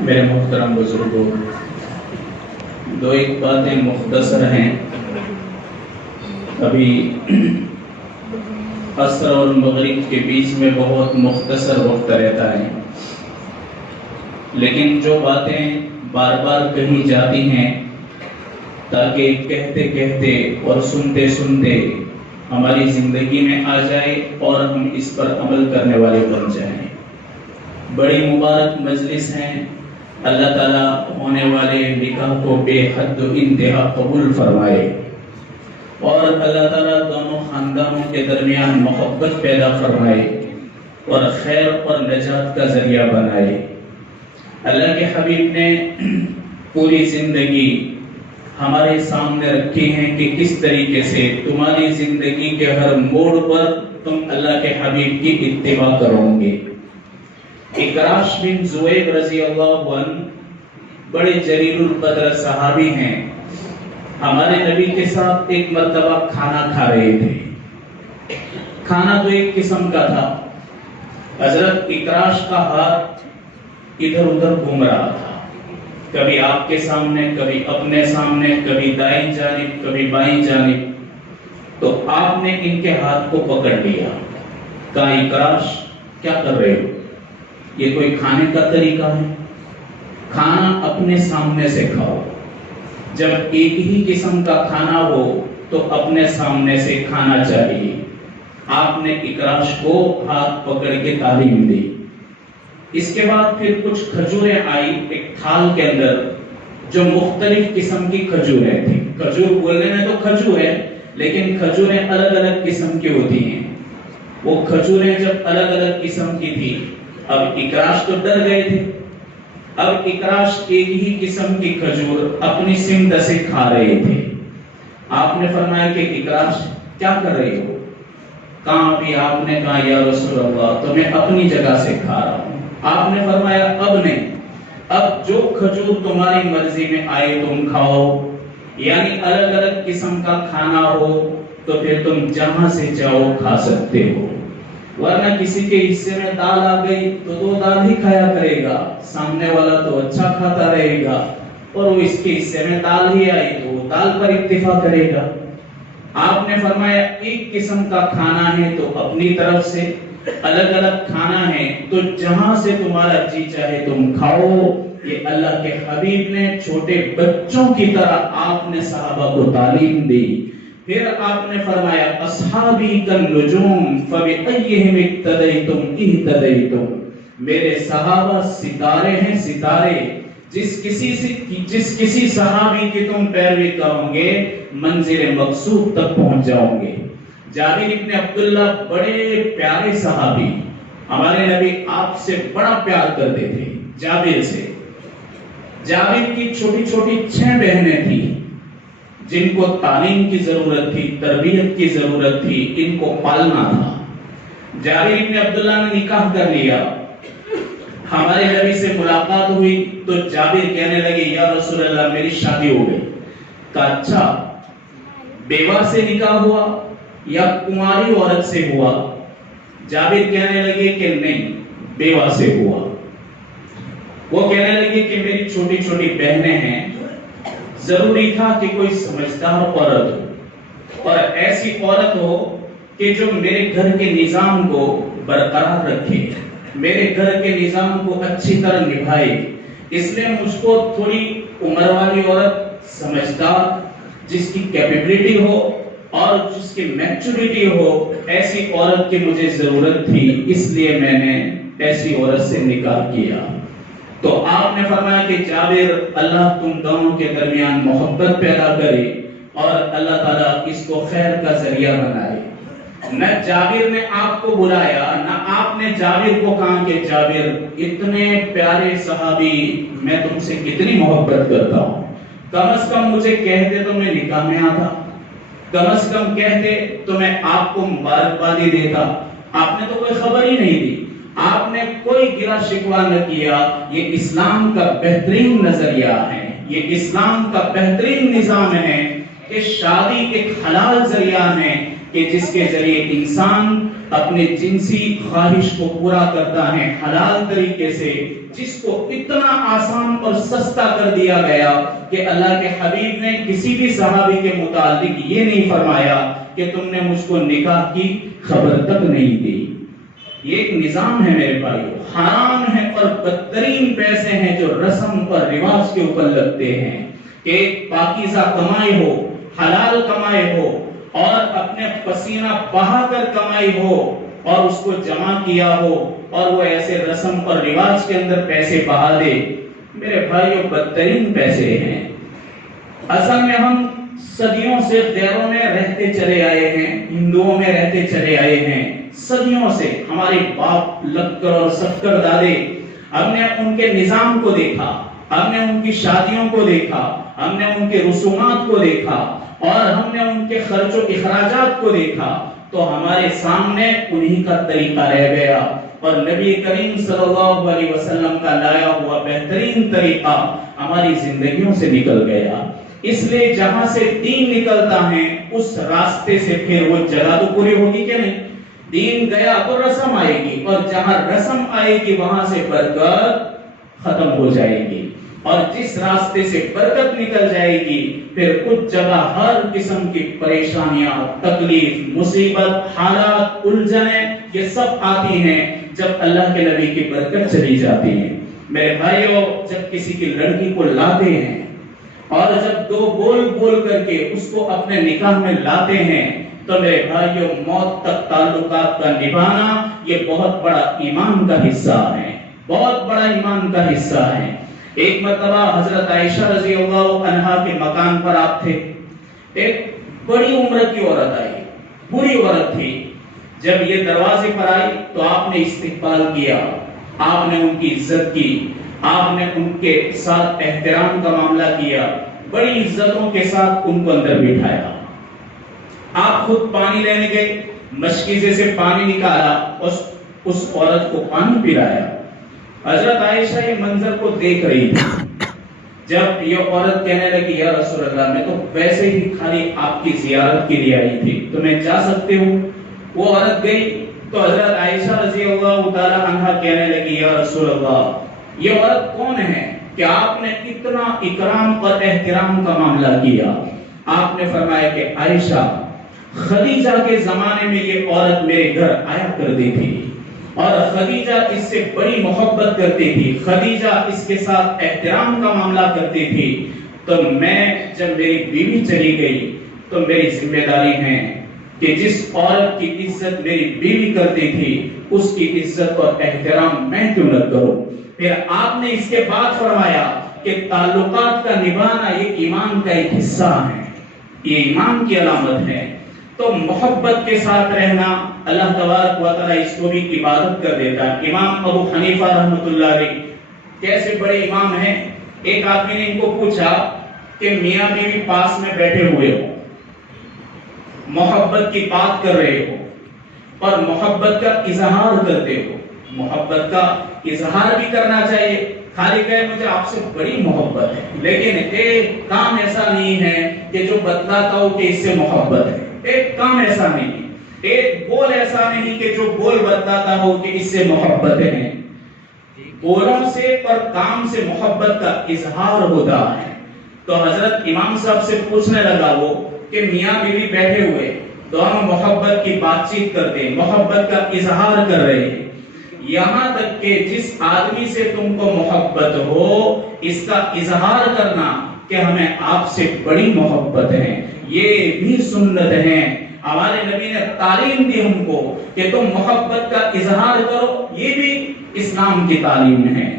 میرے محترم بزرگوں، دو ایک باتیں مختصر ہیں. ابھی عصر اور مغرب کے بیچ میں بہت مختصر وقت رہتا ہے، لیکن جو باتیں بار بار کہی جاتی ہیں تاکہ کہتے کہتے اور سنتے سنتے ہماری زندگی میں آ جائے اور ہم اس پر عمل کرنے والے بن جائیں. بڑی مبارک مجلس ہیں. اللہ تعالیٰ ہونے والے نکاح کو بے حد و انتہا قبول فرمائے اور اللہ تعالیٰ دونوں خاندانوں کے درمیان محبت پیدا فرمائے اور خیر اور نجات کا ذریعہ بنائے. اللہ کے حبیب نے پوری زندگی ہمارے سامنے رکھی ہیں کہ کس طریقے سے تمہاری زندگی کے ہر موڑ پر تم اللہ کے حبیب کی اتباع کرو گے. اکراش بن زویب رضی اللہ عنہ بڑے جلیل القدر صحابی ہیں. ہمارے نبی کے ساتھ ایک مرتبہ کھانا کھا رہے تھے. کھانا تو ایک قسم کا تھا. حضرت اکراش کا ہاتھ ادھر ادھر گھوم رہا تھا، کبھی آپ کے سامنے، کبھی اپنے سامنے، کبھی دائیں جانب، کبھی بائیں جانب. تو آپ نے ان کے ہاتھ کو پکڑ لیا. کہا اکراش کیا کر رہے ہو؟ یہ کوئی کھانے کا طریقہ ہے؟ کھانا اپنے سامنے سے کھاؤ. جب ایک ہی قسم کا کھانا ہو تو اپنے سامنے سے کھانا چاہیے. آپ نے اکراش کو ہاتھ پکڑ کے تعلیم دی. اس کے بعد پھر کچھ کھجوریں آئی ایک تھال کے اندر جو مختلف قسم کی کھجوریں تھیں. کھجور بولنے میں تو کھجور ہے، لیکن کھجوریں الگ الگ قسم کی ہوتی ہیں. وہ کھجوریں جب الگ الگ قسم کی تھی، اب اکراش تو ڈر گئے تھے. اب اکراش ایک ہی قسم کی کھجور اپنی سمت سے کھا رہے تھے. آپ نے فرمایا کہ اکراش کیا کر رہے ہو؟ کہاں؟ بھی آپ نے کہا یا رسول اللہ تو میں اپنی جگہ سے کھا رہا ہوں. آپ نے فرمایا اب نہیں، اب جو کھجور تمہاری مرضی میں آئے تم کھاؤ. یعنی الگ الگ قسم کا کھانا ہو تو پھر تم جہاں سے چاہو کھا سکتے ہو. ورنہ کسی کے حصے میں دال آ گئی تو دو دال ہی کھایا کرے گا. سامنے والا تو اچھا کھاتا رہے گا، اور وہ اس کے حصے میں دال ہی آئی تو وہ دال پر اکتفا کرے گا. آپ نے فرمایا ایک قسم کا کھانا ہے تو اپنی طرف سے، الگ الگ کھانا ہے تو جہاں سے تمہارا جی چاہے تم کھاؤ. یہ اللہ کے حبیب نے چھوٹے بچوں کی طرح آپ نے صحابہ کو تعلیم دی. پھر آپ نے فرمایا اصحابی کالنجوم فبأیہم اقتدیتم اہتدیتم. میرے صحابہ ستارے ہیں، ستارے. جس کسی صحابی کی تم پیروی کرو گے منزل مقصود تک پہنچ جاؤ گے. جابر بن عبداللہ بڑے پیارے صحابی، ہمارے نبی آپ سے بڑا پیار کرتے تھے. جابر سے، جابر کی چھوٹی چھوٹی 6 بہنیں تھیں جن کو تعلیم کی ضرورت تھی، تربیت کی ضرورت تھی، ان کو پالنا تھا. جابر بن عبداللہ نے نکاح کر لیا. ہمارے نبی سے ملاقات ہوئی تو جابر کہنے لگے یا رسول اللہ میری شادی ہو گئی. کہا اچھا، بیوہ سے نکاح ہوا یا کنواری عورت سے ہوا؟ جابر کہنے لگے کہ نہیں، بیوہ سے ہوا. وہ کہنے لگے کہ میری چھوٹی چھوٹی بہنیں ہیں، ضروری تھا کہ کوئی سمجھدار عورت ہو اور ایسی عورت ہو کہ جو میرے گھر کے نظام کو برقرار رکھے، میرے گھر کے نظام کو اچھی طرح نبھائے. اس لیے مجھ کو تھوڑی عمر والی عورت، سمجھدار، جس کی کیپیبلٹی ہو اور جس کی میچورٹی ہو، ایسی عورت کی مجھے ضرورت تھی. اس لیے میں نے ایسی عورت سے نکاح کیا. تو آپ نے فرمایا کہ جابر اللہ تم دونوں کے درمیان محبت پیدا کرے اور اللہ تعالیٰ اس کو خیر کا ذریعہ بنائے. نہ جابر نے آپ کو بلایا، نہ آپ نے جابر کو کہا کہ جابر اتنے پیارے صحابی، میں تم سے کتنی محبت کرتا ہوں، کم از کم مجھے کہتے تو میں نکاح میں آتا، کم از کم کہتے تو میں آپ کو مبارکبادی دیتا. آپ نے تو کوئی خبر ہی نہیں دی، آپ نے کوئی گرا شکوہ نہ کیا. یہ اسلام کا بہترین نظریہ ہے، یہ اسلام کا بہترین نظام ہے کہ شادی ایک حلال ذریعہ ہے کہ جس کے ذریعے انسان اپنے جنسی خواہش کو پورا کرتا ہے حلال طریقے سے، جس کو اتنا آسان اور سستا کر دیا گیا کہ اللہ کے حبیب نے کسی بھی صحابی کے متعلق یہ نہیں فرمایا کہ تم نے مجھ کو نکاح کی خبر تک نہیں دی۔ یہ ایک نظام ہے میرے بھائیو، حرام ہے اور بدترین پیسے ہیں جو رسم اور رواج کے اوپر لگتے ہیں کہ ایک پاکیزہ کمائی ہو، حلال کمائی ہو اور اپنے پسینہ بہا کر کمائی ہو اور اس کو جمع کیا ہو اور وہ ایسے رسم اور رواج کے اندر پیسے بہا دے، میرے بھائیو بدترین پیسے ہیں۔ اصل میں ہم صدیوں سے غیروں میں رہتے چلے آئے ہیں، ہندوؤں میں رہتے چلے آئے ہیں، صدیوں سے ہمارے باپ لکڑ اور سکر دادے، ہم نے ان کے نظام کو دیکھا، ہم نے ان کی شادیوں کو دیکھا، ہم نے ان کے رسومات کو دیکھا اور ہم نے ان کے خرچ و اخراجات کو دیکھا، تو ہمارے سامنے انہی کا طریقہ رہ گیا اور نبی کریم صلی اللہ علیہ وسلم کا لایا ہوا بہترین طریقہ ہماری زندگیوں سے نکل گیا۔ اس لیے جہاں سے دین نکلتا ہے اس راستے سے پھر وہ جگہ تو پوری ہوگی کہ نہیں؟ دین گیا تو رسم آئے گی اور جہاں رسم آئے گی وہاں سے برکت ختم ہو جائے گی، اور جس راستے سے برکت نکل جائے گی پھر اس جگہ ہر قسم کی پریشانیاں، تکلیف، مصیبت، حالات، الجھنیں یہ سب آتی ہیں جب اللہ کے نبی کی برکت چلی جاتی ہے۔ میرے بھائیو، جب کسی کی لڑکی کو لاتے ہیں اور جب دو بول بول کر کے اس کو اپنے نکاح میں لاتے ہیں تو میرے بھائیو موت تک تعلقات کا نبھانا یہ بہت بڑا ایمان کا حصہ ہے، بہت بڑا ایمان کا حصہ ہے۔ ایک مرتبہ حضرت عائشہ رضی اللہ عنہا کے مکان پر آپ تھے، ایک بڑی عمر کی عورت آئی، بری عورت تھی۔ جب یہ دروازے پر آئی تو آپ نے استقبال کیا، آپ نے ان کی عزت کی، آپ نے ان کے ساتھ احترام کا معاملہ کیا، بڑی عزتوں کے ساتھ ان کو اندر بٹھایا۔ آپ خود پانی لینے گئے، مشکیزے سے پانی نکالا، اس عورت کو پانی پلایا۔ حضرت عائشہ یہ منظر کو دیکھ رہی تھی۔ جب یہ عورت کہنے لگی یا رسول اللہ میں تو ویسے ہی خالی آپ کی زیارت کے لیے آئی تھی تو میں جا سکتی ہوں؟ وہ عورت گئی تو حضرت عائشہ رضی اللہ تعالی عنہا کہنے لگی یا رسول اللہ یہ عورت کون ہے کہ آپ نے اتنا اکرام اور احترام کا معاملہ کیا؟ آپ نے فرمایا کہ عائشہ، خدیجہ کے زمانے میں یہ عورت میرے گھر آیا کرتی تھی اور خدیجہ اس سے بڑی محبت کرتی تھی، خدیجہ اس کے ساتھ احترام کا معاملہ کرتی تھی، تو میں جب میری بیوی چلی گئی تو میری ذمہ داری ہے کہ جس عورت کی عزت میری بیوی کرتی تھی اس کی عزت اور احترام میں کیوں نہ کروں؟ پھر آپ نے اس کے بعد فرمایا کہ تعلقات کا نبھانا یہ ایمان کا ایک حصہ ہے، یہ ایمان کی علامت ہے۔ تو محبت کے ساتھ رہنا اللہ تبارک و تعالی اس کو بھی عبادت کر دیتا ہے۔ امام ابو حنیفہ رحمۃ اللہ علیہ کیسے بڑے امام ہیں، ایک آدمی نے ان کو پوچھا کہ میاں بیوی پاس میں بیٹھے ہوئے ہو، محبت کی بات کر رہے ہو اور محبت کا اظہار کرتے ہو، محبت کا اظہار بھی کرنا چاہیے، خالی کہے مجھے آپ سے بڑی محبت ہے، لیکن ایک کام ایسا نہیں ہے کہ جو بتلاتا ہو کہ اس سے محبت ہے، ایک کام ایسا نہیں، ایک بول ایسا نہیں کہ جو بول بتلاتا ہو کہ اس سے محبت ہے۔ بولوں سے اور کام سے محبت کا اظہار ہوتا ہے۔ تو حضرت امام صاحب سے پوچھنے لگا وہ کہ میاں بیوی بیٹھے ہوئے دونوں محبت کی بات چیت کرتے، محبت کا اظہار کر رہے ہیں، یہاں تک کہ جس آدمی سے تم کو محبت ہو اس کا اظہار کرنا کہ ہمیں آپ سے بڑی محبت ہے، یہ بھی سنت ہے۔ ہمارے نبی نے تعلیم دی ہم کو کہ تم محبت کا اظہار کرو، یہ بھی اسلام کی تعلیم ہے۔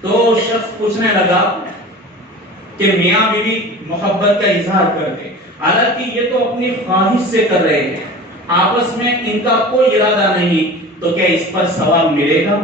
تو شخص پوچھنے لگا کہ میاں بیوی محبت کا اظہار کرتے، حالانکہ یہ تو اپنی خواہش سے کر رہے ہیں، آپس میں ان کا کوئی ارادہ نہیں، تو کیا اس پر ثواب ملے گا؟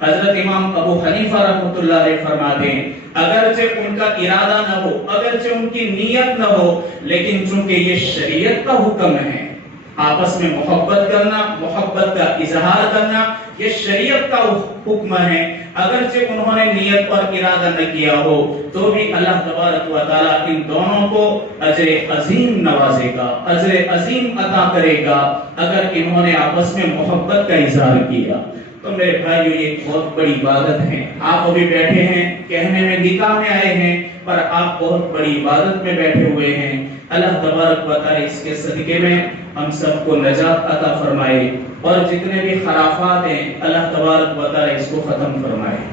حضرت امام ابو حنیفہ رحمۃ اللہ علیہ فرماتے ہیں اگرچہ ان کا ارادہ نہ ہو، اگرچہ ان کی نیت نہ ہو، لیکن چونکہ یہ شریعت کا حکم ہے، آپس میں محبت کرنا، محبت کا اظہار کرنا، یہ شریعت کا حکم ہے۔ اگرچہ انہوں نے نیت پر ارادہ نہ کیا ہو تو بھی اللہ تبارک و تعالیٰ ان دونوں کو اجر عظیم نوازے گا، اجر عظیم عطا کرے گا اگر انہوں نے آپس میں محبت کا اظہار کیا۔ تو میرے بھائیو، یہ بہت بڑی عبادت ہے۔ آپ ابھی بیٹھے ہیں، کہنے میں نکاح میں آئے ہیں، پر آپ بہت بڑی عبادت میں بیٹھے ہوئے ہیں۔ اللہ تبارک و تعالیٰ اس کے صدقے میں ہم سب کو نجات عطا فرمائے، اور جتنے بھی خرافات ہیں اللہ تبارک و تعالیٰ اس کو ختم فرمائے۔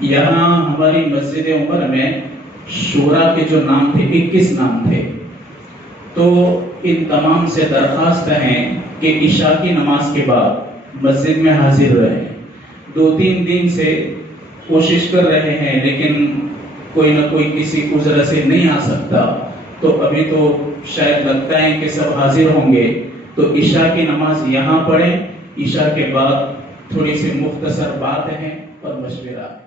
یہاں ہماری مسجد عمر میں شورا کے جو نام تھے 21 نام تھے، تو ان تمام سے درخواست ہے کہ عشاء کی نماز کے بعد مسجد میں حاضر رہیں۔ 2-3 دن سے کوشش کر رہے ہیں لیکن کوئی نہ کوئی کسی عذر سے نہیں آ سکتا، تو ابھی تو شاید لگتا ہے کہ سب حاضر ہوں گے، تو عشاء کی نماز یہاں پڑھیں۔ عشاء کے بعد تھوڑی سی مختصر بات ہے اور مشورہ ہے۔